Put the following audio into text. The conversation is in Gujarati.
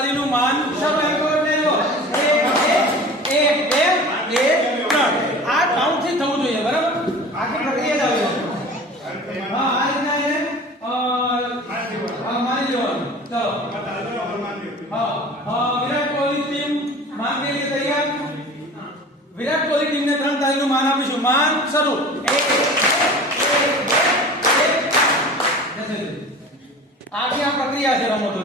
તાલીનું માન શરૂ એમ કરો એટલે 1 2 3 આ કાઉન્ટ થી થવું જોઈએ બરાબર આખી પ્રક્રિયા જ આવે હા આ રીતના માની લેવાનું ચલો વિરાટ કોહલી ટીમ માન કે लिए તૈયાર વિરાટ કોહલી ટીમને 3 તાલીનું માન આપીશું માન શરૂ 1 2 3 આખી આ પ્રક્રિયા છે રમતો